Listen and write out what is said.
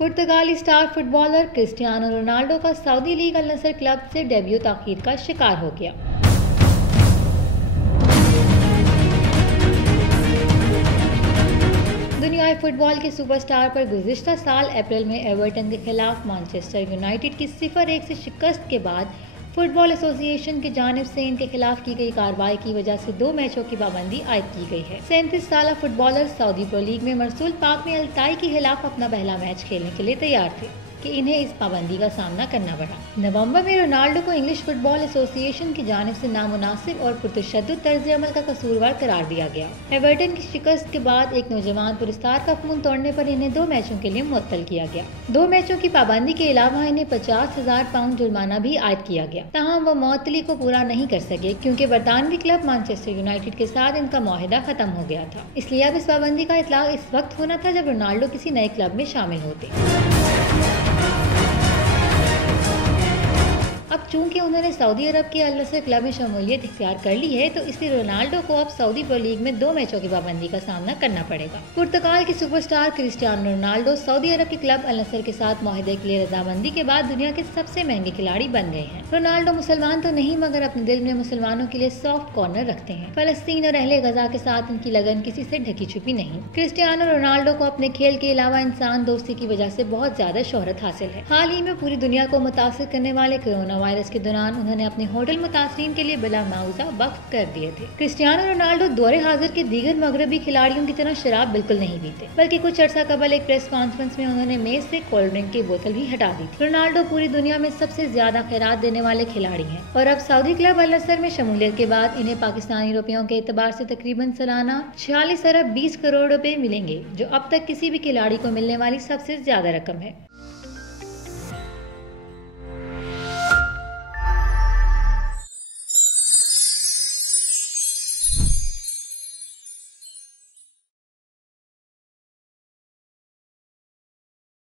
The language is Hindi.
पुर्तगाली स्टार फुटबॉलर क्रिस्टियानो रोनाल्डो का सऊदी लीग अल नसर क्लब से डेब्यू ताखीर का शिकार हो गया। दुनियाई फुटबॉल के सुपरस्टार पर गुज़िश्ता साल अप्रैल में एवर्टन के खिलाफ मैनचेस्टर यूनाइटेड की 0-1 से शिकस्त के बाद फुटबॉल एसोसिएशन की जानिब से इनके खिलाफ की गई कार्रवाई की वजह से 2 मैचों की पाबंदी आयद की गई है। 37 साल फुटबॉलर सऊदी प्रो लीग में मरसूल पाक में अल-ताई के खिलाफ अपना पहला मैच खेलने के लिए तैयार थे कि इन्हें इस पाबंदी का सामना करना पड़ा। नवंबर में रोनाल्डो को इंग्लिश फुटबॉल एसोसिएशन की जानिब से नामुनासिब और पुरतशद्दुद तर्ज अमल का कसूरवार करार दिया गया। एवर्टन की शिकस्त के बाद एक नौजवान पुरस्कार का खून तोड़ने पर इन्हें 2 मैचों के लिए मुअत्तल किया गया। 2 मैचों की पाबंदी के अलावा इन्हें 50,000 पाउंड जुर्माना भी आयद किया गया। तमाम वो मुअत्तली को पूरा नहीं कर सके क्योंकि बरतानवी क्लब मैनचेस्टर यूनाइटेड के साथ इनका मुआहिदा खत्म हो गया था। इसलिए अब इस पाबंदी का इतलाक इस वक्त होना था जब रोनाल्डो किसी नए क्लब में शामिल होते। अब चूंकि उन्होंने सऊदी अरब के अल नसर क्लब में शमूलियत इख्तियार कर ली है तो इसलिए रोनाल्डो को अब सऊदी प्रो लीग में 2 मैचों की पाबंदी का सामना करना पड़ेगा। पुर्तगाल के सुपरस्टार क्रिस्टियानो रोनाल्डो सऊदी अरब के क्लब अल नसर के साथ मुआहिदे के लिए रजामंदी के बाद दुनिया के सबसे महंगे खिलाड़ी बन गए हैं। रोनाल्डो मुसलमान तो नहीं मगर अपने दिल में मुसलमानों के लिए सॉफ्ट कॉर्नर रखते हैं। फलस्तीन और अहले गजा के साथ इनकी लगन किसी से ढकी छुपी नहीं। क्रिस्टियानो रोनाल्डो को अपने खेल के अलावा इंसान दोस्ती की वजह से बहुत ज्यादा शोहरत हासिल है। हाल ही में पूरी दुनिया को मुतासिर करने वाले कोरोना वायरस के दौरान उन्होंने अपने होटल मुतासरीन के लिए बिला मुआवजा वक्फ कर दिए थे। क्रिस्टियानो रोनाल्डो दौरे हाजिर के दीगर मगरबी खिलाड़ियों की तरह शराब बिल्कुल नहीं पीते, बल्कि कुछ अर्सा कबल एक प्रेस कॉन्फ्रेंस में उन्होंने मेज से कोल्ड ड्रिंक की बोतल भी हटा दी थी। रोनाल्डो पूरी दुनिया में सबसे ज्यादा खैरात देने वाले खिलाड़ी हैं और अब सऊदी क्लब अल नसर में शमूलियत के बाद इन्हें पाकिस्तानी रुपयों के एतबार से तकरीबन सालाना 46 अरब 20 करोड़ रुपए मिलेंगे, जो अब तक किसी भी खिलाड़ी को मिलने वाली सबसे ज्यादा रकम है।